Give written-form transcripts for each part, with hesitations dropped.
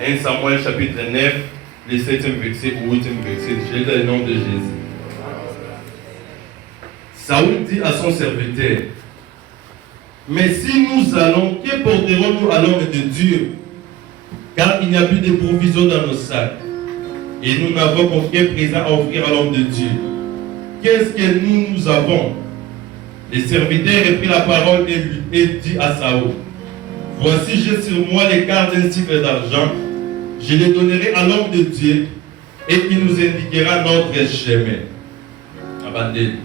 1 Samuel chapitre 9, le 7e verset ou 8e verset. Je lis dans le nom de Jésus. Saoul dit à son serviteur, mais si nous allons, que porterons-nous à l'homme de Dieu? Car il n'y a plus de provisions dans nos sacs. Et nous n'avons qu'un présent à offrir à l'homme de Dieu. Qu'est-ce que nous avons? Le serviteur reprit la parole et dit à Saoul, voici, j'ai sur moi les quart d'un cycle d'argent. Je les donnerai à l'homme de Dieu et il nous indiquera notre chemin. Abandonne.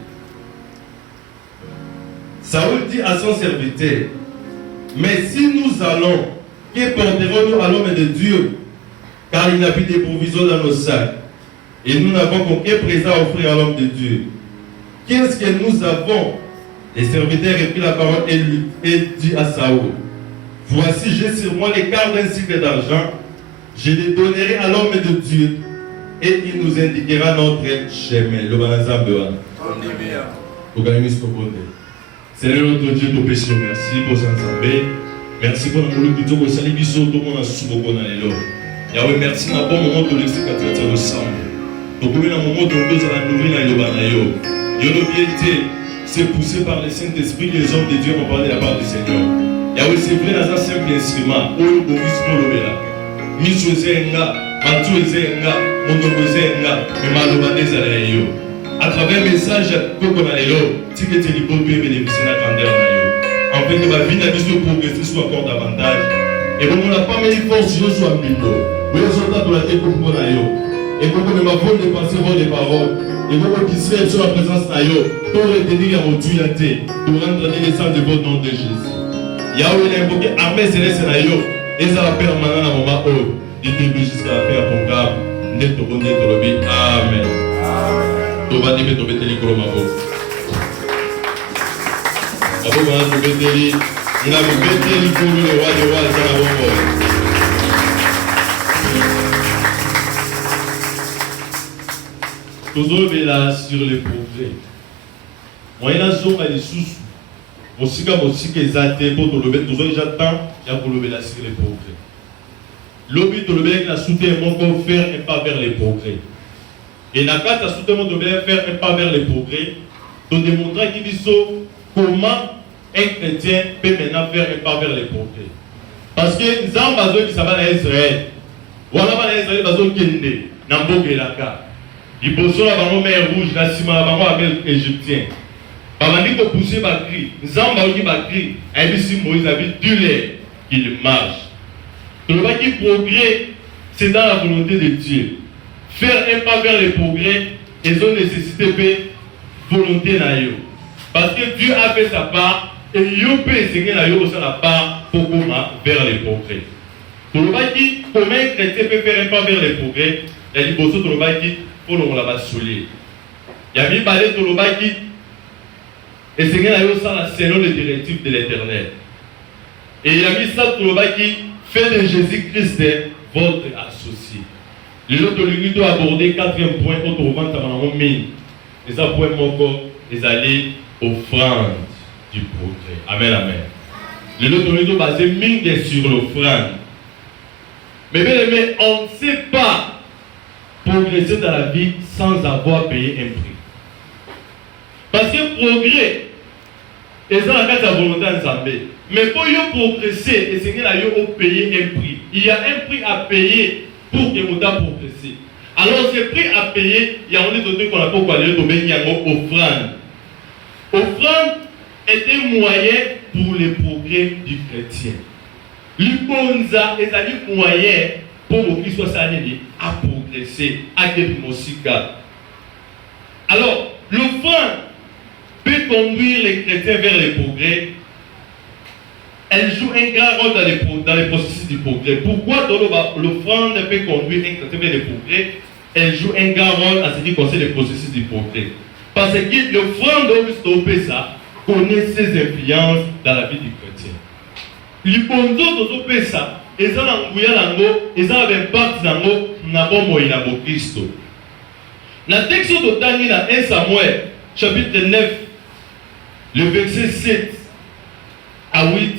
Saoul dit à son serviteur, mais si nous allons, que porterons-nous à l'homme de Dieu? Car il n'y a plus de provisions dans nos sacs. Et nous n'avons qu'aucun présent à offrir à l'homme de Dieu. Qu'est-ce que nous avons? Le serviteur reprit la parole et dit à Saoul, voici, j'ai sur moi les quart d'un cycle d'argent. Je les donnerai à l'homme de Dieu et il nous indiquera notre chemin. Le Banazambewa. Seigneur notre Dieu, te péché, merci pour s'ensemble. Merci pour nous que tu as salé biso tout mon asubo qu'on a l'élo. Yahweh, merci na bon moment de l'excès quand tu as ensemble. Donc comme un moment de nous allons nourrir na yobanayo. Yolo piété, c'est poussé par le Saint-Esprit que les hommes de Dieu ont parlé de la part du Seigneur. Yahweh, c'est vrai dans un simple instrument. Oyo bomis molobela. Miso zenga, matu zenga, mondongo zenga, mais malobane zalayo. À travers le message que qu'on a l'élo, tu que tu es libre de bénéficier de la grandeur na yo. En fait, que ma vie n'a pas progressé soit encore davantage. Et comme on n'a pas mis force, je suis en bindo. Oui, je suis dans la tête pour moi. Et comme on m'a volé de passer vos paroles. Et comme on distribue sur la présence de yo, pour retenir à votre unité, pour rendre naissance de votre nom de Jésus. Yahweh a invoqué armée céleste na yo. Et ça va permanent à moment où il début jusqu'à la fin du programme. Net au bon net au lobby. Amen. Tu vas dire que tu vas te dire comment vous. Apo bana tubeteli nga mubeteli kulu le wale wale sana bongo. Tozobela sur les progrès. Moyena zonga lisusu. Mosika ezate po tolobe tozo déjà temps ya kolobela sur les progrès. Lobi tolobela que la soutien moko faire un pas vers les progrès. Et na kata soutien moko tolobela faire un pas vers les progrès. To démontrer qu'il biso comment un chrétien peut maintenant faire un pas vers les progrès. Parce que nous avons besoin de savoir Israël. Ou alors Israël besoin de Kende, Namboke Laka. Il pose la bango mer rouge, la ciment la bango avec égyptien. Babandi ko pousser ba cri. Nous avons besoin de ba cri. Et puis si Moïse a vu du lait, il marche. Le pas qui progrès, c'est dans la volonté de Dieu. Faire un pas vers les progrès, ils ont nécessité de volonté na yo. Parce que Dieu a fait sa part et il peut essayer la part pour comment vers les progrès. Pour le baki, comment un chrétien peut faire un pas vers les progrès? Il y a dit pour le baki, pour nous la soulier. Il y a mis balai pour le baki et c'est la selon les directives de l'Éternel. Et il y a mis ça pour le baki, fait de Jésus-Christ votre associé. Les autres lignes doivent aborder 4e point autour vente à mon mine. Et ça point mon corps, les aller offrande du progrès. Amen, amen. Le lot est basé mine sur l'offrande. Mais bien aimé, on ne sait pas progresser dans la vie sans avoir payé un prix. Parce que progrès, et ça la carte à volonté ensemble. Mais pour y progresser, et c'est qu'il a payé un prix. Il y a un prix à payer pour que vous progresser. Alors ce prix à payer, il y a un autre truc qu'on a pour aller tomber, offrande. Offrande est un moyen pour le progrès du chrétien. L'ibonza est un moyen pour qu'il soit sané à progresser, à démosika. Alors, l'offrande peut conduire les chrétiens vers le progrès. Elle joue un grand rôle dans les processus du progrès. Pourquoi l'offrande peut conduire un chrétien vers le progrès? Elle joue un grand rôle en ce qui concerne les processus du progrès. Parce que l'offrande connaît ses influences dans la vie du chrétien. L'ibonzo de ça, ils ont un impact dans Christ. La texte de Daniel dans 1 Samuel, chapitre 9, le verset 7 à 8.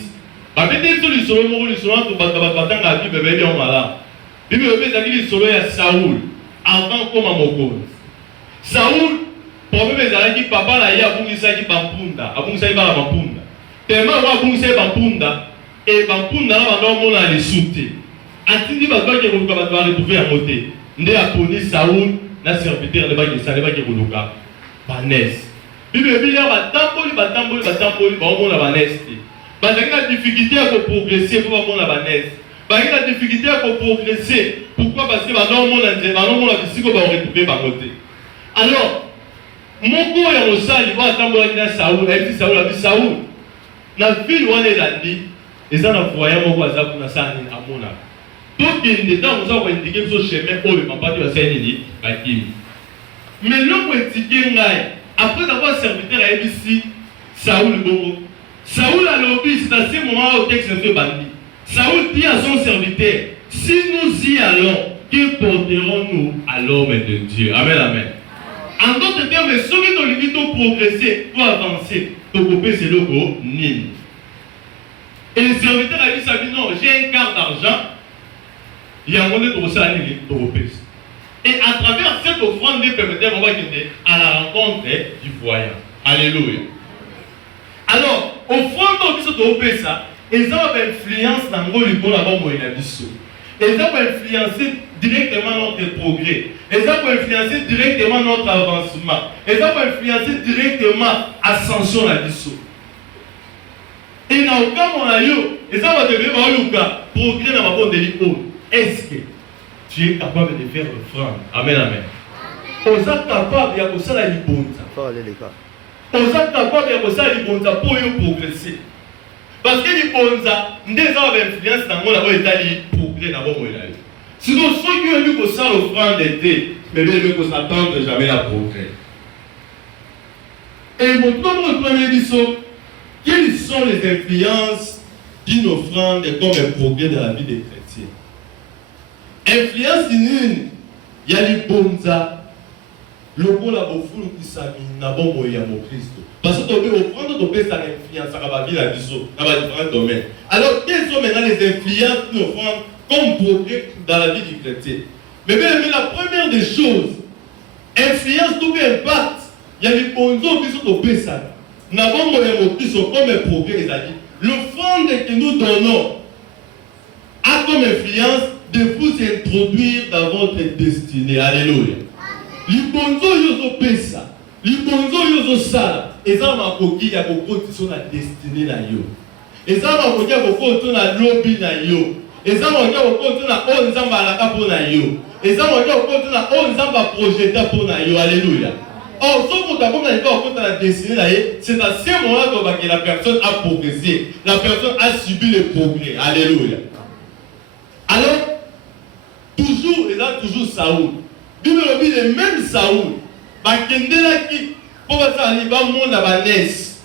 Bible ezalaki lisolo ya Saoul avant koma mokonzi. Saoul problème ezalaki papa na ye abungisaki bampunda, abungisaki bana bampunda. Tellement wa abungisaki bampunda et bampunda na bando mona lisusu te. Atindi bazaki koluka bato ba retrouver yango te. Nde aponi Saoul na serviteur de baki koluka banes. Bible ebila batamboli baomona banes te. Bazaki na difficulté ya progresser pour bamona banes. Bazaki na difficulté ya progresser. Pourquoi? Parce que banomona bisiko ba retrouver bango te. Alors moko ya mosali ba tambolaki na Saoul, ayi Saoul abi Saoul. Na ville wana elandi eza na voyant moko aza kuna sani amona. Tokende ntango oza koindike biso chemin oyo mapati basali nini bakimi. Mais loko etike ngai après avoir serviteur ayebisi Saoul bongo. Saoul alobi, c'est à ce moment où le texte fait bandi. Saoul dit à son serviteur, si nous y allons, que porterons-nous à l'homme de Dieu? Amen, amen. En d'autres termes, ceux qui ont limité pour progresser, pour avancer, pour couper c'est le gros nid. Et le serviteur a dit ça, dit non, j'ai un quart d'argent, il y a un moment de ça pour couper. Et à travers cette offrande, il permettait à la rencontre du voyant. Alléluia. Alors, offrande qui sont au ça, ils ont une influence dans le monde là-bas, ils ont influencé directement notre progrès. Ils ont influencé directement notre avancement. Ils ont influencé directement l'ascension de la vie. Et dans le cas où on a eu, ils ont progrès dans le monde de l'île. Est-ce que tu es capable de faire l'offrande? Amen, amen. On est capable de faire ça. On est capable de faire ça pour progresser. Parce que les bonza, nous avons influence dans le monde de progrès dans le monde. Sinon, ceux qui ont vu que ça l'offrande était, mais bien que ça n'attend jamais la progrès. Et mon premier discours, quelles sont les influences d'une offrande comme un progrès dans la vie des chrétiens? Influence une, il y a les bonza, le bon la bouffoule qui s'amène na bon moyen mon Christ. Parce que tu peux offrande, tu peux ça influence à la vie la vie dans différents domaines. Alors quelles sont maintenant les influences d'une offrande comme progrès dans la vie du chrétien? Mais la première des choses, influence tout impact, il y a les bonzons qui sont au Pessah. Nous avons moyen qui sont comme un progrès, les amis. L'offrande que nous donnons a comme influence de vous introduire dans votre destinée. Alléluia. Les bonzons qui sont au Pessah, les bonzons qui sont au Sala, et ça m'a coquille à beaucoup qui sont la destinée. Et ça m'a coquille à beaucoup qui sont la lobby. Et ça m'a coquille à beaucoup qui sont la onzamba à la capo. Et ça m'a coquille à beaucoup qui sont la onzamba projetée pour Nayo. Alléluia. Or, ce qu'on a la destinée, c'est à ce moment-là que la personne a progressé. La personne a subi le progrès. Alléluia. Alors, toujours, et là, toujours Saoul. Bible dit le même Saoul. Bakendela qui, pour ça, il va monter à Banès.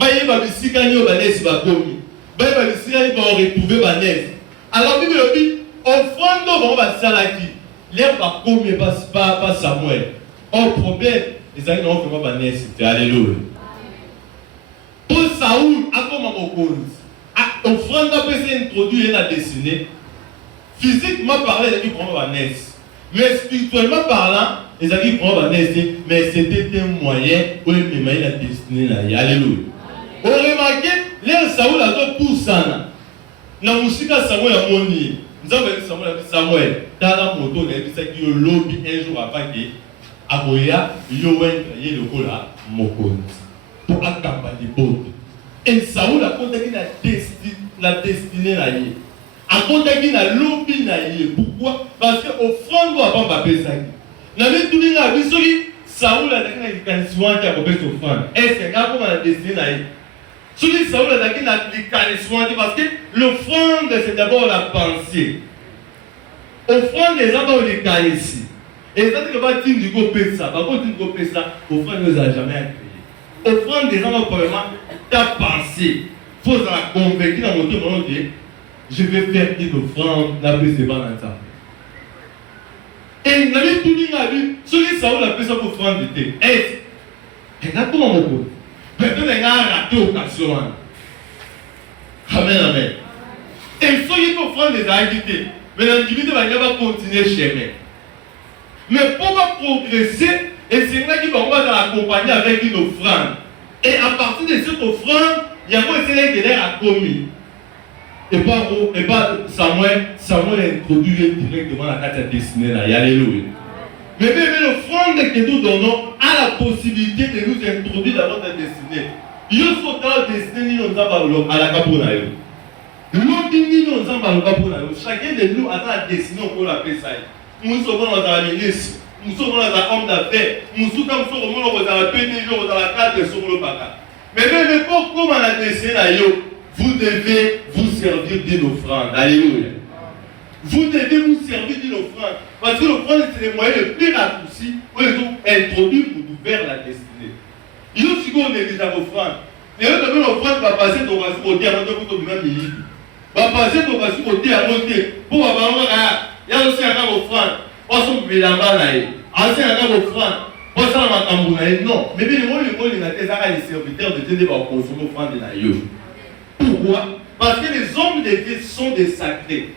Il va visiter Banès, il va commis. Il va visiter, il va retrouver Banès. Alors, Bible dit, offrande, on va salaki. L'air va commis, pas Samuel. Or, problème, les amis n'ont pas Banès. Alléluia. Pour Saoul, à comment on cause? Offrande, peut s'introduire dans la destinée. Physiquement parlant, il prend Banès. Mais spirituellement parlant, les amis prennent Banès, mais c'était un moyen pour les mémoire la destinée. Alléluia. On remarque, les Saoul a tout ça. Na musika Samuel a moni. Nous avons dit Samuel, dans la moto, il a dit qu'il y a lobby un jour avant que Aboya, il y a le cola, Mokonzi, pour accompagner d'autres. Et Saoul a contacté la destinée. A contacté la lobby. Pourquoi? Parce qu'offrande doit pas payer ça. N'a même tout dit la vie, Saoul a dit qu'il y a offrande. Est-ce que quand on a la destinée? Celui Saoul a dit qu'il y a parce que l'offrande c'est d'abord la pensée. Offrande des gens dans les cas ici. Et ça, c'est que va dire du côté ça. Par contre, du côté ça, offrande ne nous a jamais accueilli. Offrande des gens dans vraiment ta pensée. Il faut la convaincre dans notre monde. Je vais faire une offrande, la paix c'est pas dans ça. Et il avait tout dit la vie. Celui Saoul a fait ça pour offrande de thé. Et regarde comment on peut. Peut-être qu'il a raté l'occasion. Amen, amen. Et celui qui offrande des activités. Mais l'individu va continuer chemin. Mais pour progresser, et c'est là qu'il va l'accompagner avec une offrande. Et à partir de cette offrande, il y a quoi c'est qui est à commis. Et pas Samuel introduit directement la carte destinée là. Alléluia. Mais même l'offrande que nous donnons a la possibilité de nous introduire dans notre destinée. Il y a ce temps destiné nous avons à la capona. Chacun de nous a la destinée pour la paix. Nous sommes dans la ministre, nous sommes dans la homme d'affaires, nous sommes dans la PDG, dans la carte de son baka. Mais même pas comme à la destinée, vous devez vous servir d'une offrande. Alléluia. Vous devez vous servir d'une offrande. Parce que l'offrande, c'est le moyen le plus raccourci pour les autres introduire vers la destinée. Il y a aussi qu'on est déjà offrande. Et là, l'offrande va passer dans la côté avant de vous donner un millier. Va passer dans la côté à monter. Pour avoir il y a aussi un cas d'offrande. Pas son mélange là. Ancien un cas d'offrande. Pas ça la macambouna. Non. Mais bien, les serviteurs de Dieu vont consommer l'offrande de la. Pourquoi? Parce que les hommes de Dieu sont des sacrés.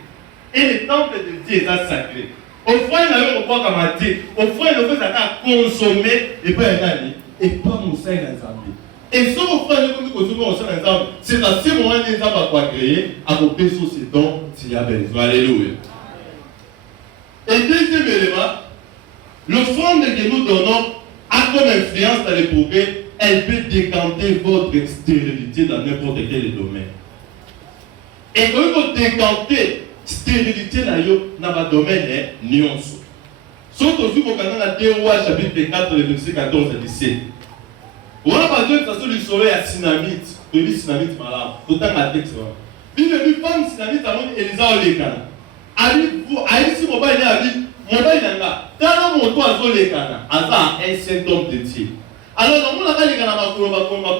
Et les temples de Dieu sont sacrés. Offrande, il y a un repas comme un thé. Offrande, il faut à consommer et pas un ami. Et pas mousser dans Zambie. Et si offrande, comme nous consommons au sein d'un Zambie, c'est à ce moment-là que nous avons créé à côté de ce dont il y a besoin. Alléluia. Et deuxième élément, l'offrande que nous donnons a comme influence dans les progrès. Elle peut décanter votre stérilité dans n'importe quel domaine. Et quand vous décantez stérilité dans le domaine, nuance. Sauf que vous avez 2 Rois chapitre 4, verset 14 à 17. On a pas de façon du soleil à Synamite. De lui, Synamite, malade. Autant qu'à texte. Puis, le femme Synamite, avant Elisa Olekana. Ali, si mon père est à lui, mon père est là. Tant mon toit à Olekana, un symptôme de Dieu. Alors, nous avons dit que nous avons dit que nous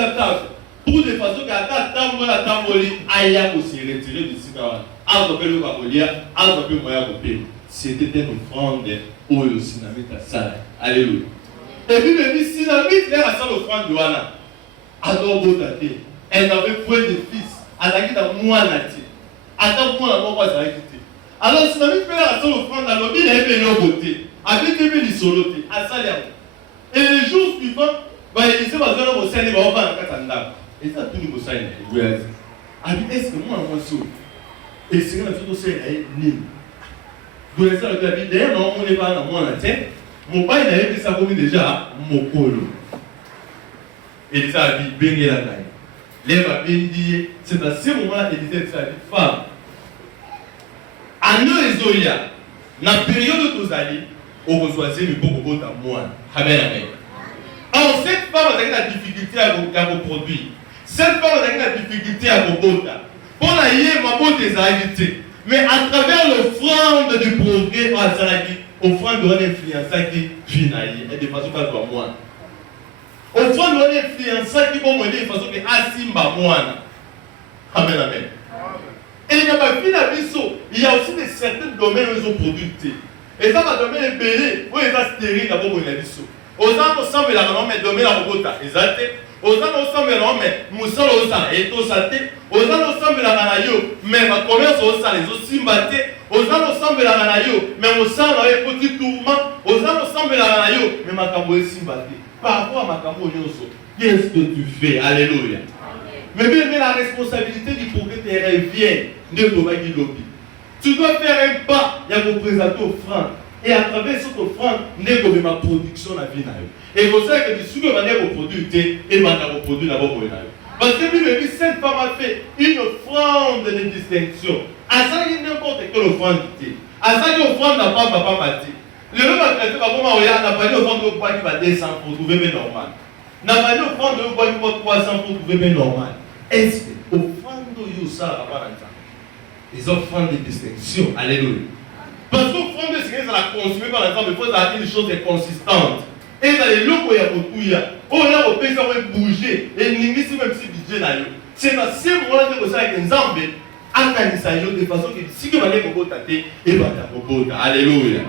avons pour de façon c'était une offrande au Synamite à Salah. Alléluia. Et puis, le Synamite est à sa offrande de Wana. Alors, elle n'avait point de fils. Elle a dit à moi, attends, moi, la mort, ça a quitté. Alors, Synamite fait la seule offrande dans le il a fait une beauté. Avec des bénis solotés, à Salah. Et le jour suivant, il s'est basé dans le ciel, il va avoir un katanda. Et ça, tout le monde s'est dit, est-ce que moi, je suis et c'est que tout ça est nul. Vous avez ça, d'ailleurs, non, on n'est pas dans moi, mon père, il a été ça comme déjà, mon colo. Et ça a dit, béni la taille. L'Ève a béni, c'est à ce moment-là, il disait, ça a dit, femme. À nous, les Zoya, dans la période de tous alliés, on reçoit ces beaucoup de moi. Amen, amen. Alors, cette femme a la difficulté à vous produire. Cette femme a la difficulté à vous produire. Pour la yé, ma bonne des invités. Mais à travers l'offrande du progrès, offrande de l'influence qui vient et de façon qu'elle soit moi. Offrande de l'influence qui va me dire de façon que Asimba moi. Amen, amen. Et il y a pas fini à biso, il y a aussi des certains domaines où ils ont produit. Et ça va donner les bélés, où ils ont stérile d'abord pour les biso. Aux gens ensemble, la maman met domaine à Bogota, exact. Aux gens ensemble, la maman met Moussa Osa et Tosate. Aux gens ensemble, la Nanayo, mais ma commerce Osa, les aussi battés. Aux gens ensemble, la Nanayo, mais Moussa a un petit tourment. Aux gens ensemble, la Nanayo, mais ma camo est si batté. Par rapport à ma camo, qu'est-ce que tu fais? Alléluia. Mais bien, la responsabilité du progrès te revient de ton lobby. Tu dois faire un pas, il y a vous présenter offrande. Et à travers cette offrande, négocie ma production la vie. Et vous savez que si vous avez vos produits, et vos produits d'abord pour les. Parce que cette femme a fait une offrande de distinction. À ça, il y a n'importe quelle offrande. À ça, il y a une offrande n'a pas papa dit. Le même après, tu vas voir, on n'a pas une offrande de bois qui va descendre pour trouver bien normal. N'a pas une offrande de bois qui va 300 pour trouver bien normal. Est-ce que l'offrande de Youssa n'a pas les offrandes de distinction? Alléluia. Parce que l'offrande de distinction, ça la consommer par exemple, il faut avoir une chose consistante. Et dans les locaux, il y a beaucoup de on a au pays, ça va bouger. Et l'ingénieur, même si budget n'a eu. C'est dans ce moment-là que vous avez un Zambé, à Kanisayo, de façon que si vous avez beaucoup tâté, et vous avez beaucoup. Alléluia.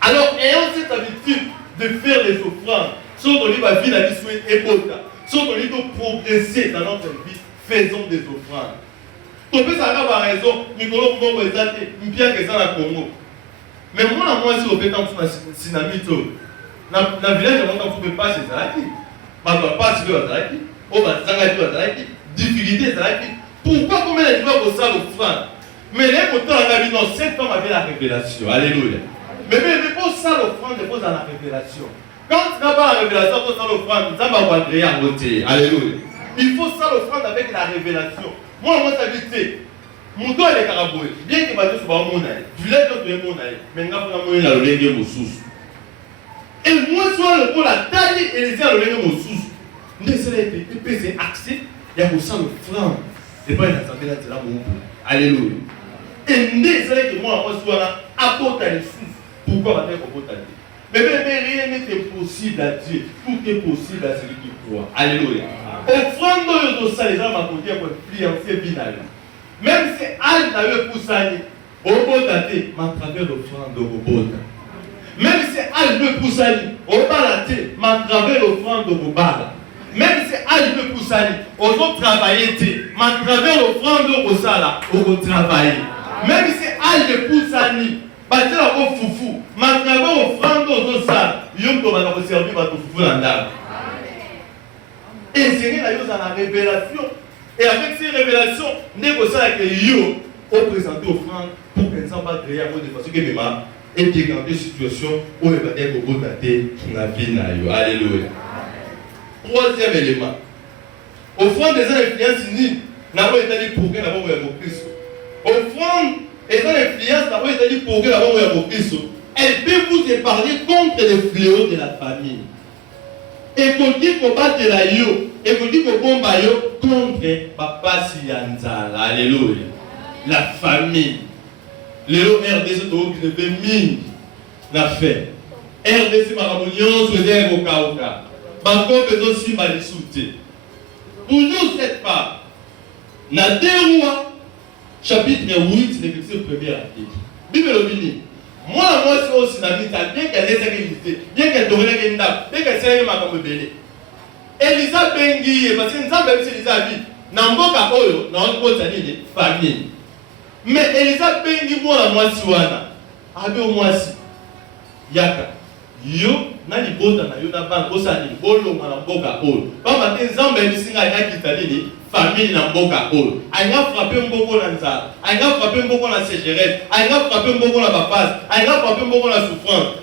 Alors, ayant cette habitude de faire les offrandes, Si on dit ma vie, la vie est bonne. Si on dit de progresser dans notre vie, faisons des offrandes. Tu peux savoir par raison, Nicolas Congo est bien que ça la Congo. Mais moi, si on peut dans le Sinamito, dans le village, on ne peut pas chez Zalaki. On ne peut pas chez Zalaki. On va s'engager à Zalaki. Difficulté Zalaki. Pourquoi combien de fois pour ça l'offrande? Mais les motos en a dit non, cette femme avait la révélation. Alléluia. Mais pour ça l'offrande, il faut dans la révélation. Quand tu n'as pas la révélation, tu as l'offrande, tu vas créer à côté. Alléluia. Il faut ça l'offrande avec la révélation. Moi, ça dit, mon dos est caraboué. Bien que ma vie soit mon aïe. Je l'ai dit mon aïe. Mais n'a pas moyen à l'oléguer mon sous. Et moi, soit le pour la taille et les airs l'oléguer mon sous. Mais c'est accès. Il y a pour ça l'offrande. Et pas une assemblée là, c'est là mon coup. Alléluia. Et n'est que moi, soit là, apporte les sous. Pourquoi va-t-elle apporter? Mais rien n'est possible à Dieu. Tout est possible à celui qui croit. Alléluia. Offrande de ça, les gens m'ont dit pour influencer binal. Même si elle n'a eu pour ça, au bout d'athée, ma travers l'offrande de Robota. Même si elle veut pour ça, au balaté, ma travers l'offrande de Robala. Même si elle veut pour ça, au autres travailler, ma travers l'offrande de Rosala, au travailler. Même si elle veut pour ça, bâtir la foufou, ma travers l'offrande de Rosala, yom to va servir à foufou dans l'âme. Enseigner la chose dans la révélation. Et avec ces révélations, négocier avec les yo, on présente offrande pour qu'un s'en va créer à de façon que même et qui est dans des situations où il va être au bout de la tête, la vie n'a eu. Alléluia. Troisième élément. Offrande des influences unis, n'a pas été dit pour que d'abord il y a mon Christ. Offrande des influences, n'a pas été dit pour que d'abord il y a mon Christ. Elle peut vous épargner contre les fléaux de la famille. Et qu'on dit qu'on bat la yo, et qu'on dit qu'on combat yo contre papa Sianzala. Alléluia. La famille. Léo RDC qui ne fait mine la fait. RDC Marabonion, souhaité au Kaoka. Banco que aussi m'a soutenu. Pour nous, cette part, dans 2 Rois, chapitre 8, l'écriture première article. Bible Obini. Moi, c'est aussi la vie, bien qu'elle ait sa qualité, bien qu'elle donne une nappe, bien qu'elle s'est ma comme bébé. Elisa Bengi, parce que nous avons même si Elisa vit, Namboka Oyo, dans notre famille. Mais Elisa Bengi, moi, si wana, abe au moins si, Yaka, yo, na li bota na yo na banque, osani, bolo, Namboka Oyo. Pas matin, Zamba, Elisa Yaki, famille na mboka oyo anga frappé mboko na nzala anga frappé mboko na sécheresse anga frappé mboko na bapase anga frappé mboko na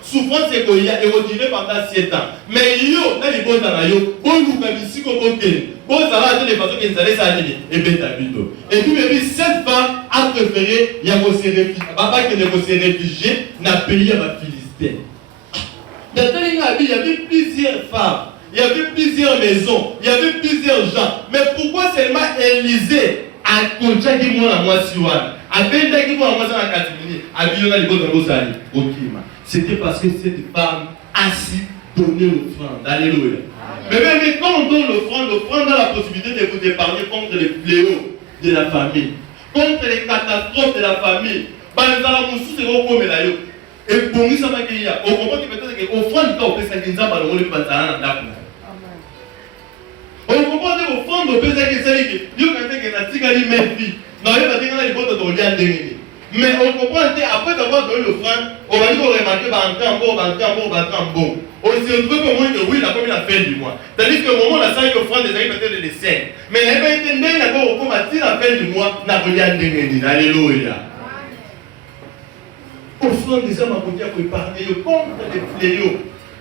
souffrance ekoya ekodire pendant 7 ans mais yo na libota na yo boluka bisiko bokele bozala te de façon que nzala esa nini ebeta bino et puis même cette femme a préféré ya ko se réfugier baba que de ko se réfugier na pays ya ba Philistin. Dans il y avait plusieurs femmes. Il y avait plusieurs maisons, il y avait plusieurs gens. Mais pourquoi seulement Élisée a conduit qui moi la moitié a peine qui moi la moitié à 4 minutes, a vu dans les autres sali au climat. C'était parce que cette femme a su donner l'offrande. Alléluia. Mais même quand on donne l'offrande a la possibilité de vous épargner contre les fléaux de la famille, contre les catastrophes de la famille. Et pour nous, ça va qu'il y a. Au moment où peut-être que l'offrande quand on peut s'inquiéter par le monde de Bazar. On comprend que l'offrande on peut s'inquiéter. Dieu quand il y a tigari même vie. Non, il va dire qu'il y a des bottes de l'olian dernier. Mais on comprend que après avoir donné l'offrande, on va dire qu'on remarque qu'il va entrer en bon. On se retrouve au moins que oui, la première fin du mois. C'est-à-dire que au moment où la salle d'offrande des amis peut-être des scènes. Mais elle va être bien d'accord au moment où la fin du mois, n'a rien dernier. Alléluia. Offrande des hommes à côté pour épargner contre les fléaux.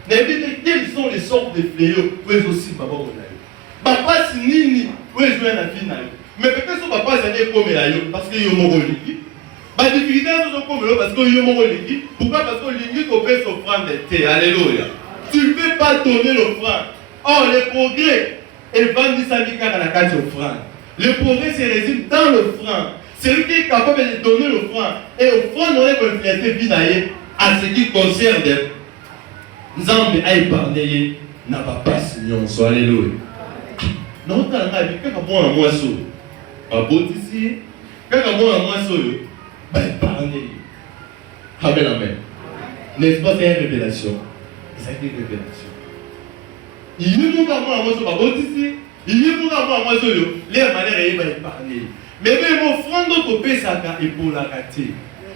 Quelles sont les sortes de fléaux? Oui, aussi, papa, on a eu. Papa, si nini, oui, je vais la vie. Mais peut-être que papa, ça n'est comme la yo, parce qu'il y a un mot liquide. Ma difficulté, c'est comme là, parce qu'il y a un mot liquide. Pourquoi? Parce que l'indique qu'on peut s'offrande de alléluia. Tu ne peux pas donner l'offrande. Or, le progrès, elle va dire ça, il y a la carte d'offrande. Le progrès se résume dans l'offrande. Celui qui est capable de donner l'offrande. Et l'offrande, on est influencé binaye à ce qui concerne Nzambe a épargné n'a pas passé nyonso. Alléluia. Non, tu as dit que bon à moi so. Pas beau ici. Que bon à moi so. Bah épargné. Amen amen. N'est-ce pas c'est une révélation? C'est une révélation. Il y a mon amour à moi sur ma botte ici. Il y a mon amour à moi sur les manières et il va épargner. Mais même offrande d'autres pays, ça a pour la rater.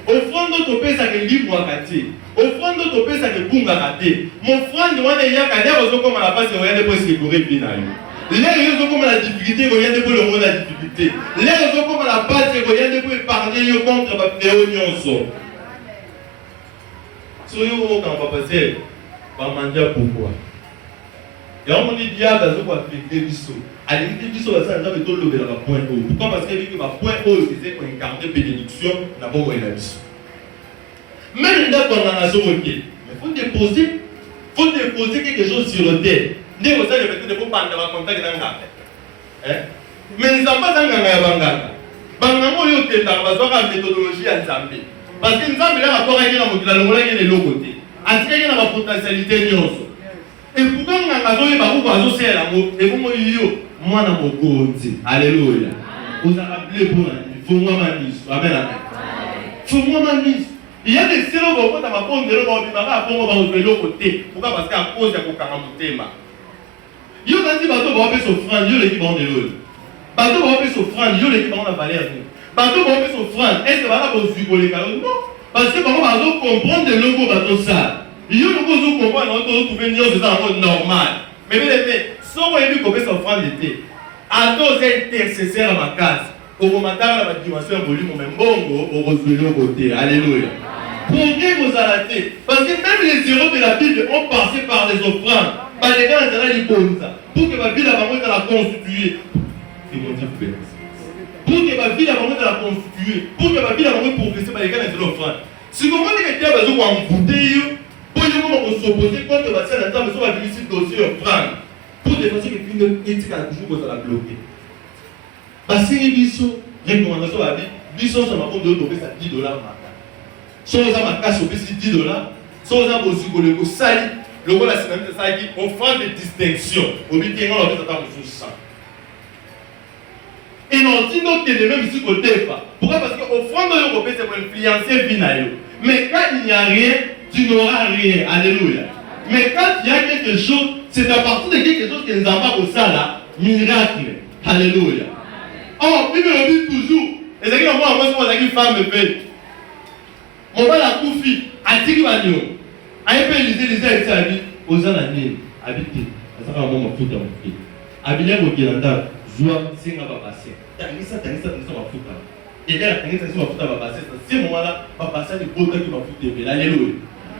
Offrande d'autres pays, ça a libre à rater. Offrande d'autres pays, ça a bon à rater. Mon frère, il y a qu'à dire comme à la base, il y a des postes qui courent bien. Là, il y a comme la difficulté, il y a des pour le monde la difficulté. Là, il y a comme la base, il y a des pour épargner contre la péonion. Soyez au quand on va passer, on va demander pourquoi. Et on dit diable, ça va affecter le biseau. À l'éviter le biseau, ça va être tout le point haut. Pourquoi? Parce que le point haut, c'est pour incarner bénédiction, d'abord, il y a le biseau. Même là, quand on a un zone, il faut déposer quelque chose sur le terre. Dès que vous savez, il faut pas avoir contact avec un gars. Mais nous n'avons pas un gars. Bangamo yo kenda bazwaka méthodologie ya Nzambe. Parce que Nzambe là rapport avec la mokila longola ngene lokote. Antika ngena ba potentialité nyonso. Et pourquoi nganga zo yeba ko bazo sela ngo e bongo yo mwana mokonzi. Alléluia. Ozaka blé pour fungwa maniso. Amen amen. Fungwa maniso. Il y a des séros qui ont ma pompe de l'eau, qui ont de côté. Pourquoi? Parce qu'à cause de la il y a des bateaux qui ont fait souffrance, il y a des bateaux qui ont de l'eau. Bateaux qui ont fait souffrance, il y a des bateaux qui ont valeur. Bateaux qui ont fait souffrance, est-ce que ça va vous les cadeaux? Non. Parce que par exemple, comprendre de l'eau, bateau ça. Il y a des bateaux qui comprennent, on peut trouver une chose normal. Mais si on a vu qu'on fait souffrance d'été, à cause intercesseur à ma case, au commentaire, la dimension volume, même bongo, au reçu côté. Alléluia. Pourquoi vous arrêtez? Parce que même les héros de la Bible ont passé par les offrandes. Par les gars, ils ont pour que ma ville la constituer. Pour que ma ville la constituer. Pour que ma ville progresser par les gars, ils ont offrandes. Si vous voulez que tu as besoin d'embouter, pour que vous s'opposez contre la scène, vous avez besoin de dossier offrande. Pour défendre que tu ne toujours pas bloquer. Parce que les bisous, recommandation à la vie, bisous, ça m'a compte de tomber ça $10. Si on a ma casse au PC $10, si on a aussi le sali, le rôle de la sénate, ça dit offrande de distinction. Au but qu'il y a un peu de ça. Et non, si nous sommes même ici côté pas. Pourquoi? Parce que offrande de l'Europe, c'est pour influencer Vinayo. Mais quand il n'y a rien, tu n'auras rien. Alléluia. Mais quand il y a quelque chose, c'est à partir de quelque chose que nous avons au là, miracle. Alléluia. Oh, Bible le dit toujours. Et c'est que moi, une femme me fait. Mon père a couffé, a tiré à nous. A un peu lisé, a dit, aux années, habité. Ça va vraiment foutre en pied. Habillé au Guélanda, Zoua, c'est un passé. Tanissa, ma foutre. Et là, Tanissa, ma foutre va passer. C'est ce moment-là, va passer les potes qui va foutre. Alléluia.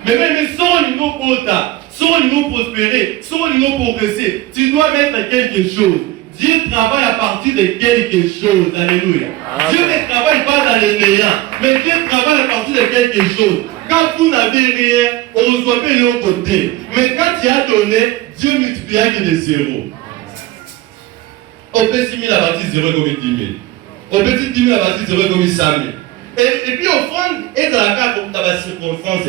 Mais même sans niveau quota, sans niveau prospérer, sans niveau progresser, tu dois mettre quelque chose. Dieu travaille à partir de quelque chose. Alléluia. Dieu ne travaille pas dans les néants, mais Dieu travaille à partir de quelque chose. Quand vous n'avez rien, on ne soit pas de l'autre côté. Mais quand tu as donné, Dieu multipliera que des zéros. On peut 6 000 à bâtir 0 comme 10 000. On peut 10 000 à bâtir 0 comme 100 000. Et puis offrande est dans la carte comme dans la circonstance.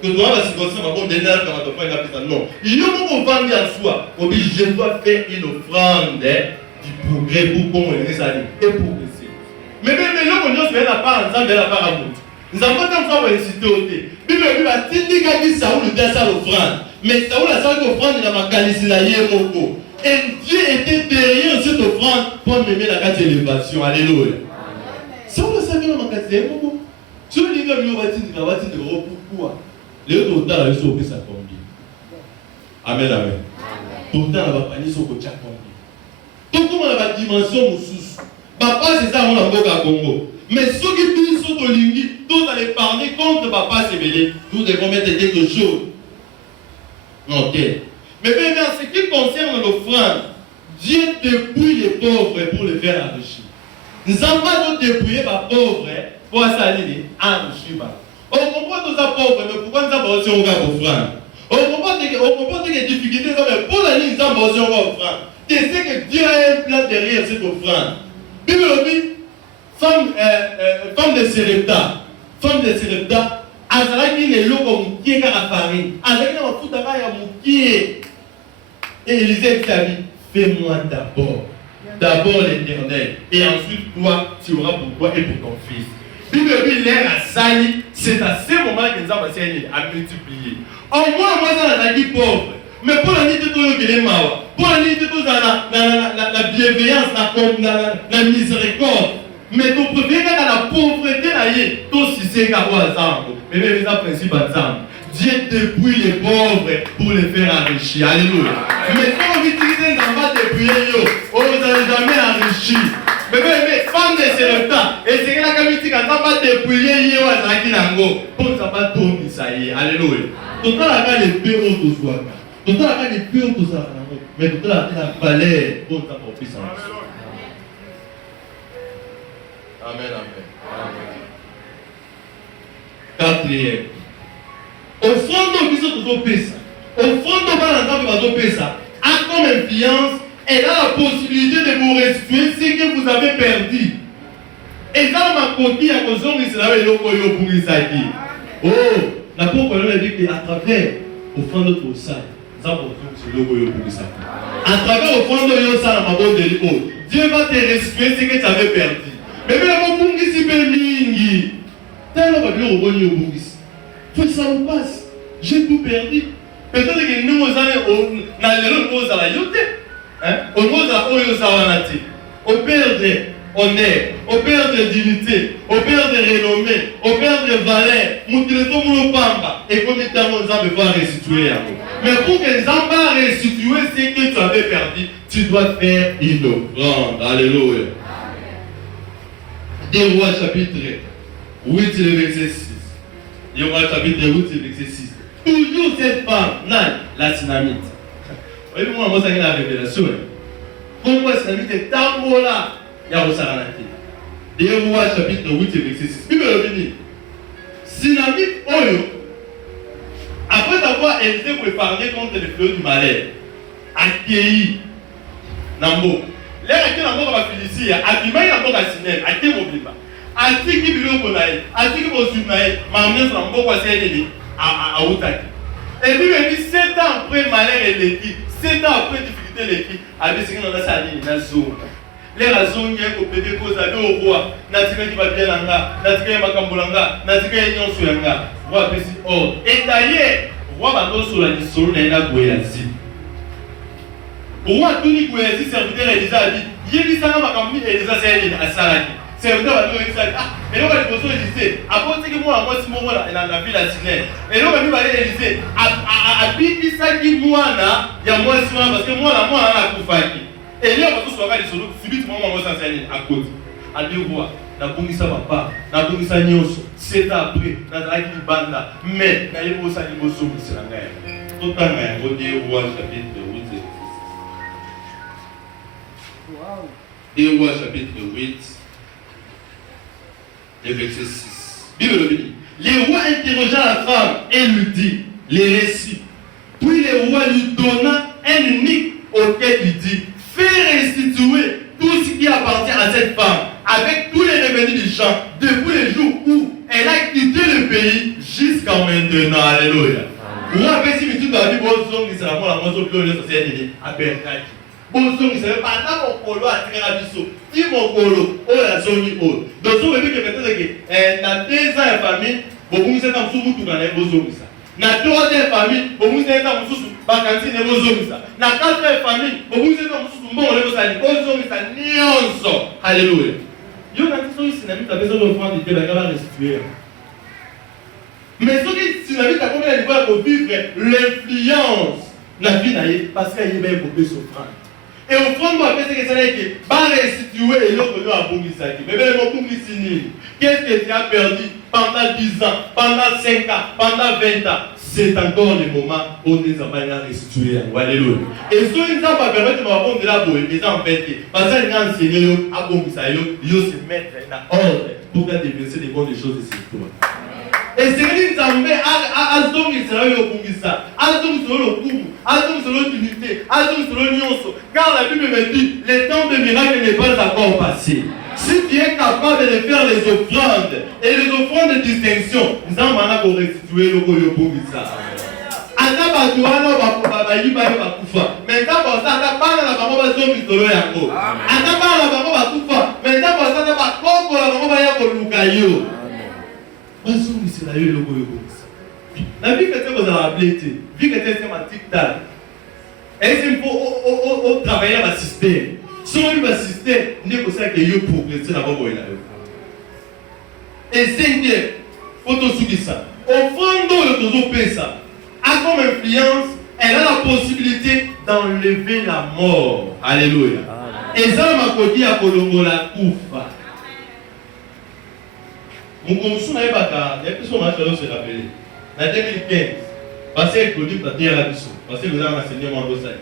Que tu as la circonstance, on va donner quand on fait la piste. Non. Il y a un moment où on vend en soi. Je dois faire une offrande du progrès pour qu'on ait ça et progresser. Mais même là, on a fait la part ensemble de la part à bout. Nous avons tant de fois incité au thé. Bible a dit que Saoul était ça l'offrande. Mais Saoul a ça l'offrande dans ma calissinaïe moko. Et Dieu était derrière cette offrande pour me mettre la carte d'élévation. Alléluia. Saoul a ça dans ma calissinaïe moko. Si on dit que nous avons dit de pourquoi les autres temps, ils sont ça combien. Amen, amen. Tout le temps, on va pas dire combien. Tout le monde a une dimension sous. Papa, c'est ça, on a encore à Congo. Mais ceux qui sont au Lingui, tous allez parler contre Papa Sébélé. Nous devons mettre quelque chose. Ok. Mais bien, en ce qui concerne l'offrande, Dieu dépouille les pauvres pour les faire enrichir. Nous n'avons pas dépouiller les pauvres pour s'aligner enrichir. On comprend tous les pauvres, mais pourquoi nous avons aussi un gars offrande? On comprend que les difficultés sont mais pour la ligne, nous avons aussi un gars offrande. Tu sais que Dieu a un plan derrière cette offrande. Bible dit, femme de Sérepta, Azalaki ne loko mukie kaka farine. Azalaki na mafuta kaka ya mukie. Et Élisée dit, fais-moi d'abord l'Éternel. Et ensuite, toi, tu auras pour toi et pour ton fils. Bible dit, l'air à sali, c'est à ce moment que nous avons essayé à multiplier. Au moins, moi, ça n'a pas pauvre. Mais pour la nuit de tout le monde, pour la nuit de tout la bienveillance, la miséricorde. Mais ton premier dans la pauvreté, tout si c'est qu'à quoi ça. Mais même ça principe ensemble. Dieu dépouille les pauvres pour les faire enrichir. Alléluia. Mais quand vous utilisez un endroit dépouillé, vous n'allez jamais enrichir. Mais femme de Sélota, et c'est que la communauté quand on va dépouiller, pour ne pas tomber, ça y est. Alléluia. Tout le temps, la les peu autour de soi. Tout le temps, les peu autour de soi. Mais tout le temps, la valeur pour ne pas puissance. Amen, amen. Quatrième. Au fond de l'histoire de Pessa, au fond de Pessa, a comme influence, elle a la possibilité de vous restituer ce que vous avez perdu. Et dans ma coquille, à cause de cela, il y a pour Isaki. Oh, la pauvre elle dit qu'à travers, au fond de tout ça, nous avons le logo pour Isaki. À travers, au fond de ça, Dieu va te restituer ce que tu avais perdu. Mais même mon Bungisi Belingi, tellement va bien au Bungisi. Faut que ça vous passe. J'ai tout perdu. Peut-être que nous, on a les choses à la yote. On perd honneur, on perd dignité, on perd renommée, on perd valeur. Nous ne pas et comme nous avons besoin de restituer. Mais pour que nous avons restitué ce que tu avais perdu, tu dois faire une offrande. Alléluia. Des Rois chapitre 8, le verset 6. Des Rois chapitre 8, le verset 6. Toujours cette femme, la Synamite. Vous voyez, moi, c'est la révélation. Pour moi, Synamite est tant là, il y a aussi la Des Rois chapitre 8, le verset 6. Bible dit Synamite, Oyo, après avoir été préparé contre les fléaux du malheur, accueilli Nambo. L'air à qui Nambo va féliciter, Abimai Nambo va signer, à qui Mobliba. À qui qui bilou Bonaï, à qui qui vous subnaï, Mamien Nambo va signer à Outaki. Et puis, il dit 7 ans après malheur et l'équipe, 7 ans après difficulté l'équipe, avec ce qu'on a sali, na zone. Les raisons qui ont pété cause à deux au roi, Natika qui va bien langa, Natika Makambulanga, Natika Yon Suyanga, roi Pessi Or. Et d'ailleurs, roi Bato sur la dissolution n'est pas Goyazi. Roi Tuni Goyazi, serviteur Elisa a dit, Yélisana Makambi Elisa Saïd à Salaki. Serviteur Bato Elisa a dit, ah, et là, il faut Élysée. Après, c'est que moi, si mon rôle est dans la ville à Sinaï. Et là, il va aller Élysée. À Bibisaki Mouana, il y a moi, parce que moi, on a la Koufaki. Et là, on va tous regarder sur l'autre, subitement, on va s'enseigner à côté. À deux voix, na bongisa papa, na bongisa nyonso, 7 ans après, na zalaki libanda, mais na yebo sa liboso misela ngai. Totanga yango de Rois chapitre 8. Wow. De Rois chapitre 8, le verset 6. Bible dit, le roi interrogea la femme et lui dit, les récits. Puis le roi lui donna un unique auquel il dit, fais restituer tout ce qui appartient à cette femme, avec tous les revenus du champ, depuis le jour où elle a quitté le pays jusqu'à maintenant. Alléluia. Roi Pessi Mitu David Bozong, il sera pour la moisson plus honnête société à Berkaki. Bozong, il sera pendant mon colo à Tiramiso. Dis mon colo, oh la zone haute. Donc, si vous voulez que peut-être que dans 2 ans de famille, vous avez un sous-moutou dans les Bozong. Na 3e famille, vous avez un sous-moutou bakantine de Bozong. Na 4e famille, vous avez un sous-moutou de Bozong. Nyonso. Alléluia. Yo na tiso Synamite a besoin d'offrande de la va restituer. Mais ce qui Synamite a combien de fois pour vivre l'influence la vie naïe parce qu'il y a une beaucoup d'offrande. Et au fond, moi, je pense que c'est que va restituer et l'autre à Bungisaki. Mais bien, mon Bungisini, qu'est-ce que tu as perdu pendant 10 ans, pendant 5 ans, pendant 20 ans? C'est encore le moment où nous avons restitué. Alléluia. Et si nous n'avons pas permis de m'apprendre de la boue, les gens en fait, parce que nous avons enseigné à Bungisaki, ils se mettent en ordre pour faire déverser des bonnes choses sur toi. Et c'est que nous avons fait à Zong Israël au Bungisa, à Zong sur le Koumou, à Zong sur l'unité, à Zong sur le Nyonso. Car la Bible me dit, le temps de miracle n'est pas encore passé. Si tu es capable de faire les offrandes et les offrandes de distinction, nous allons maintenant restituer le Bungisa. Ata batuana bayiba bakufa. Maintenant pour ça, ata bana la bango bazongi solo yango. Ata bana la bango bakufa. Maintenant pour ça, ata bakoko la bango baya koluka yo. Bazongi c'est la yo logo yo. La vie que tu as appelé, vie que tu as fait ma tic-tac. Est-ce qu'il faut travailler dans le système? Si on veut le système, il faut que vous progressez dans votre vie. Et cinquième, il faut que ça. Au fond de ça a comme influence, elle a la possibilité d'enlever la mort. Alléluia. Et ça, m'a dit à Colombo la Koufa. Mon commission n'a pas qu'à. Il y a plus de match à se rappeler. En 2015, parce que le produit a été à la mission. Parce que nous avons enseigné mon dossier.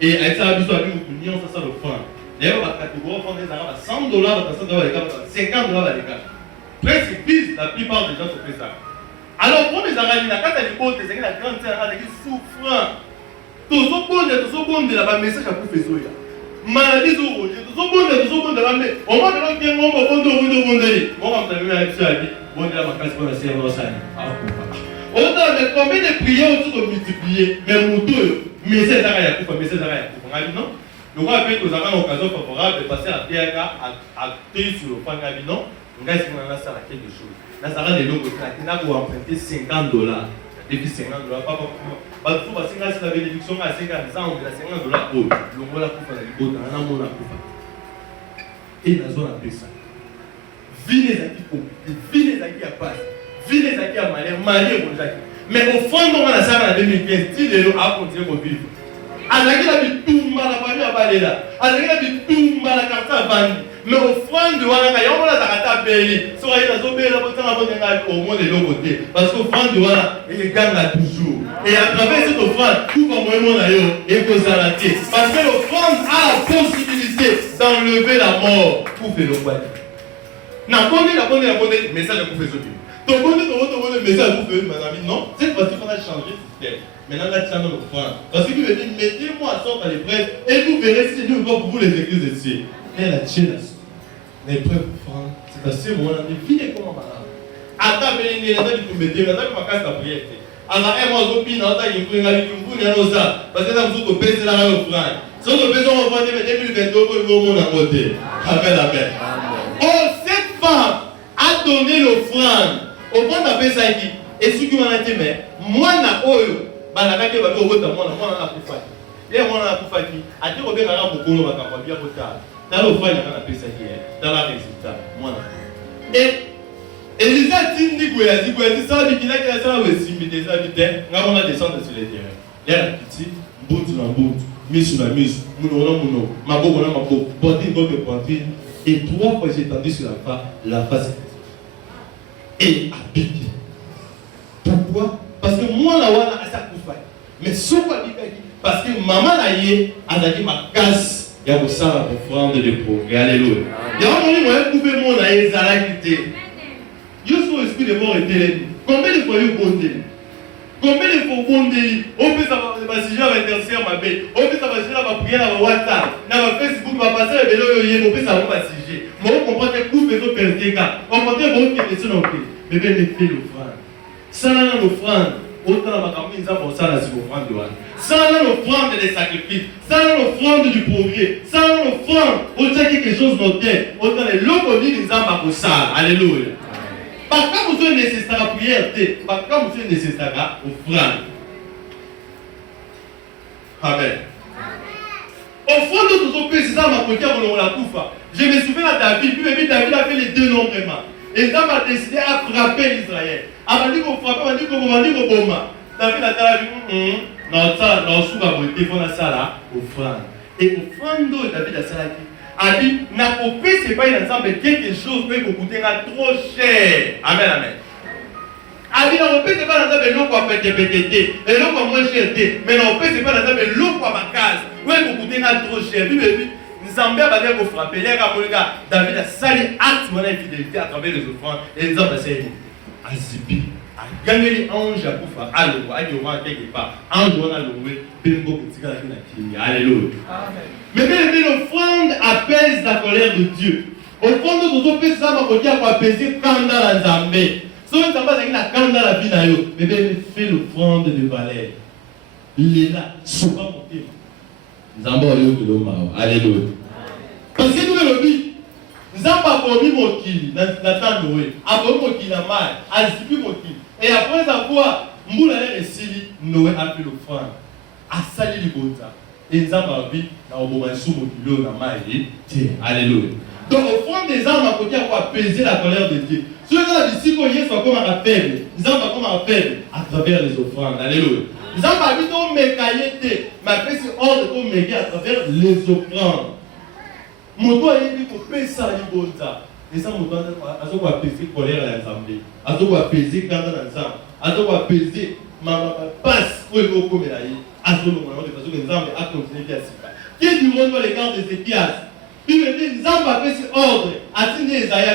Et avec ça, nous avons mis ça le franc. D'ailleurs, la catégorie fond des arabes à $100, $50 les gars. Presque 10, la plupart des gens se font ça. Alors, pour les arabes, quand tu as des côtes, c'est la grande terre, tu es souffrant. Tout ce monde là-bas, message à vous faire ça. Maladie au rouge, tout ce monde là-bas, mais au moins, quand tu as un bon bon moi, je vais avec ça, bon, là, ma casse pour la série, on s'en autant de combien de prières autour de multiplier, mais mon tour, mais c'est ça, mais c'est ça, non? Donc, après que nous avons l'occasion favorable de passer à PRK à télér sur le point de non, nous avons quelque chose. Là, ça va de l'autre côté, nous avons emprunté $50. Depuis $50, pas beaucoup. Parce que si la bénédiction à 50 ans, on a $50 pour le mot la coupe à la libote, on a mon la coupe. Et la zone appelle ça. Vie les acquis compliqués, vie les acquis à passe, vie les acquis à malheur pour Jacques. Mais au fond, on a ça en 2015, si les gens ont continué à vivre. Azaki la bitumba la famille à Balela, Azaki la bitumba la carte à Bandi. Mais au fond de Wana, il y a un zakata payé. Soit il a zobé la bonne au moins de l'autre côté. Parce qu'au fond de Wana, il gagne là toujours. Et à travers cette offrande, tout va moins d'ailleurs et que ça l'a été. Parce que l'offrande a la possibilité d'enlever la mort pour faire le quoi. La bonne, message pour faire ce ton bon message pour faire mon ami. Non, cette fois-ci, on a changé le système. Maintenant, là, tu as notre offrande. Parce que tu veux dire, mettez-moi à sorte à l'épreuve et vous verrez si Dieu va pour vous les églises ici. Elle a tué l'épreuve offrande. C'est assez mon ami. Venez comment malade. Attends, mais il y a des gens qui me disent, attends, ma casse la prière. Alors, moi, je suis dans ta gueule, parce que dans tout le pays, c'est la offrande. Si on veut offrande, mais 2022, on va côté. Amen. Oh, cette femme a donné l'offrande. Au point d'appel ça dit, et ce qui m'a dit, mais moi, na oyo, banakake babi obota mwana na kufaki. Et mwana na kufaki, a dit Robert Ara Bokolo bakamba bien potable. Dans l'offrande, on a appelé ça hier, dans la résultat, mwana. Et Elisa Tindi Gouya dit, ça dit qu'il a que ça va simbi des habitants, on a descendu sur les terrains. Il y a la petite, bout na bout, mise na mise, mouno, maboko na maboko, poitrine contre poitrine. Et 3 fois j'ai tendu sur la face. Et habité. Pourquoi? Parce que moi, la wana a sa koufa. Mais ce quoi parce que maman a yé, a dit ma casse, il y a ça pour prendre des progrès. Alléluia. Il y a un moment où elle pouvait mon aïe, ça l'a quitté. Dieu son esprit de mort est télé. Combien de fois il bondé? Combien de fois bondé? On peut savoir si j'ai un intercesseur ma bête. On peut savoir si j'ai ma prière dans WhatsApp, dans Facebook, ma passer les vélos, on peut savoir ma sujet. Mais on comprend que tout les autres personnes, on comprend que beaucoup de questions ont fait. Mais bien, les fait l'offrande. Ça n'a pas l'offrande. Autant la macamine, ça va ça, c'est l'offrande de l'offrande. Ça n'a l'offrande des sacrifices. Ça n'a l'offrande du progrès. Ça n'a l'offrande. Autant quelque chose dans tête. Autant les locaux disent qu'ils ont pour ça. Alléluia. Par contre, vous êtes nécessaire à prière. Par contre, vous êtes nécessaire à offrande. Amen. Au fond de tout ce pays, c'est ça ma côté on la koufa. Je me souviens à David, puis David a fait les 2 noms vraiment. Et David a décidé à frapper Israël. Il dit qu'on frappe, il dit qu'on bombe, il dit qu'on bombe. David a dit, non, ça, non, sous la beauté, il faut la salle, offrande. Et offrande, David a dit, n'a pas c'est pas un ensemble quelque chose qui peut coûter trop cher. Amen, amen. A dit, n'a pas c'est pas un ensemble l'eau quoi pété, l'eau quoi moins cher, mais n'a pas c'est pas un ensemble l'eau quoi ma case, qui peut coûter trop cher. Zambé a dit qu'on frappe, David a sali acte de fidélité à travers les offrandes, et les hommes a dit, Azibi, a gagné les anges à Koufa, à l'eau, à Yoran quelque part, ange à louer, Bengo petit gars qui alléluia. Mais l'offrande apaise la colère de Dieu. Au fond de tout ce ça va dire pour apaiser quand dans la Zambé. Si on ne sait pas quand dans la vie d'ailleurs, mais fait l'offrande de valeur. Il est là, souvent monté. Zambé alléluia. Parce que nous le dit, Zamba a commis mon kill, Nathan Noé, a commis mon kill à mal, a subi mon kill. Et après avoir, Moula et Sili, Noé a fait l'offrande, a sali le bota. Et nous avons vu dans le moment où nous avons alléluia. Donc, offrande des armes à côté, on va apaiser la colère de Dieu. Ceux qui ont dit que soit comme un faible, nous avons comme un faible à travers les offrandes. Alléluia. Nous avons vu qu'on mécaillé, mais après c'est ordre qu'on mécaille à travers les offrandes. Mon toit est dit qu'on peut ça, il faut ça. Et ça, mon toit, on va apaiser la colère à l'assemblée. On va apaiser quand on est ensemble. On va apaiser ma passe pour le coup de la vie. À ce moment-là, de façon que nous avons à continuer à s'y faire. Qui du monde dans les camps d'Ézéchias? Puis me dit, nous avons fait ce ordre. À-t-il Esaïe,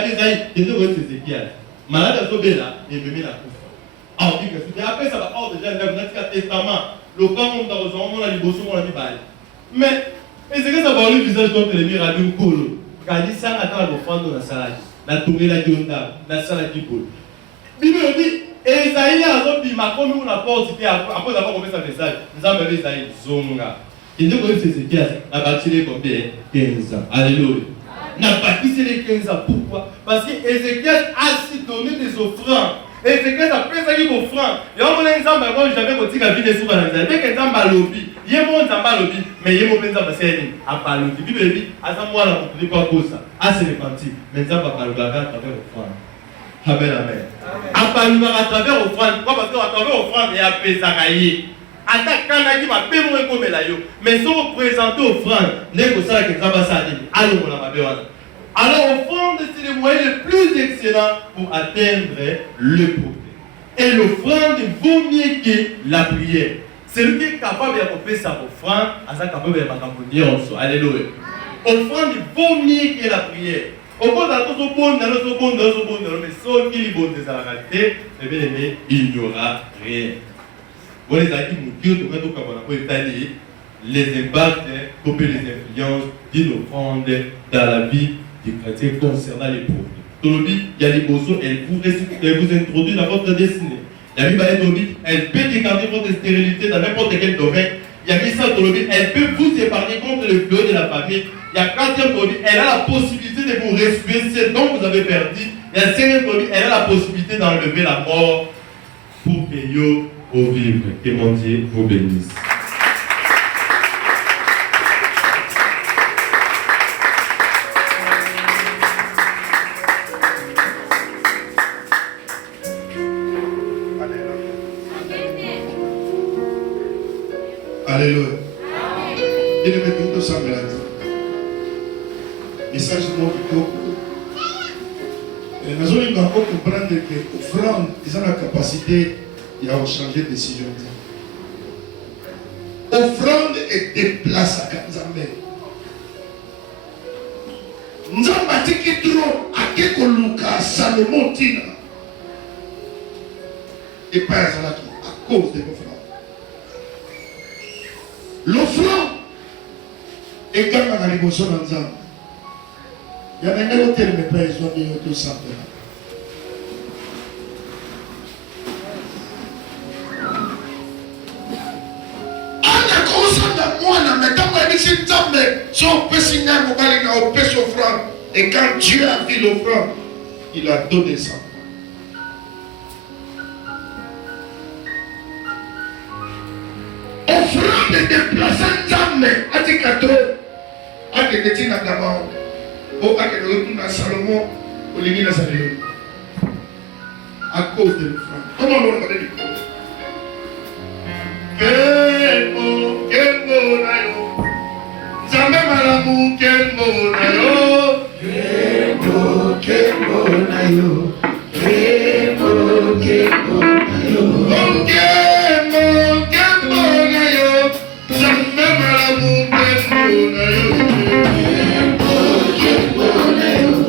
qui est de Ézéchias. Malade à sauver là, et me met la coupe. Alors, après ça va ordre déjà, dans le testament. Le camp, on a rejoint, on a libéré, on a mis bail. Mais, Ézéchias a parlé du visage contre les murs à lui, cool. Quand il dit ça, attends, l'offrande dans la salade. La tournée, la guionda, la salade qui coule. Bible dit, Esaïe a dit, ma comme on a porté, après d'avoir commencé sa message, nous avons vu Esaïe, Zonga. Et nous connaissons Ézéchias, n'a bâti les combien 15 ans. Alléluia. N'a bâti les 15 ans. Pourquoi? Parce que Ézéchias a aussi donné des offrandes. Ézéchias a fait ça qui offrande. Et on a un exemple, moi j'avais dit que la vie est souvent dans les avec un exemple à l'objet. Il y a mon exemple à l'objet, mais il y a mon exemple à l'objet. À part l'objet. Bible dit, à ce moment-là, on ne peut pas cause ça. À se repentir. Mais ça va pas le garder à travers l'offrande. Amen, amen. À part le garder à travers l'offrande. Pourquoi? Parce qu'à travers l'offrande, il y a Pézaraïe. Attaque quand on a dit ma paix moins comme la yo. Mais si on présente offrande, n'est que ça que ça va s'arrêter. Alors on a ma béane. Alors offrande c'est le moyen le plus excellent pour atteindre le progrès. Et l'offrande vaut mieux que la prière. Celui qui est capable de faire sa offrande, à ça capable de faire sa alléluia. Offrande vaut mieux que la prière. Au bout d'un temps, mais ceux qui lui vont des arrêter, il n'y aura rien. Vous les acquis, nous Dieu, les impacts, les influences d'une offrande dans la vie du chrétien concernant les pauvres. Il y a les bossos, elle vous introduit dans votre destinée. Il y a elle peut décarter votre stérilité dans n'importe quel domaine. Il y a mis ça, elle peut vous épargner contre le feu de la famille. Il y a 4e, elle a la possibilité de vous restituer ce dont vous avez perdu. Il y a 5e, elle a la possibilité d'enlever la mort pour payer au vivre. Que mon Dieu vous bénisse. Alléluia. Il ne me dit tout ça, mais message de mon nous allons encore comprendre que l'offrande, ils ont la capacité de changer de décision. Offrande est déplaçée à Nzambe. Nzambe a dit qu'il trop à Kekoluka Salomon Tina. Et pas à cause de l'offrande. L'offrande est quand même à l'émotion d'Nzambe. Il y a un autre terme, mais pas besoin de tout ça. Et quand Dieu a vu l'offrande, il a donné ça. Offrande est déplaçant Nzambe. A dit qu'à trop, a dit que tu n'as pas. Au a dit que tu n'as Salomon, au limite de Salomon. À cause de l'offrande. Comment on va dire? Quel mot nayo. Nzambe malamu quel mot nayo. Quel mot nayo. Quel mot nayo. Nzambe malamu quel mot nayo. Quel mot nayo.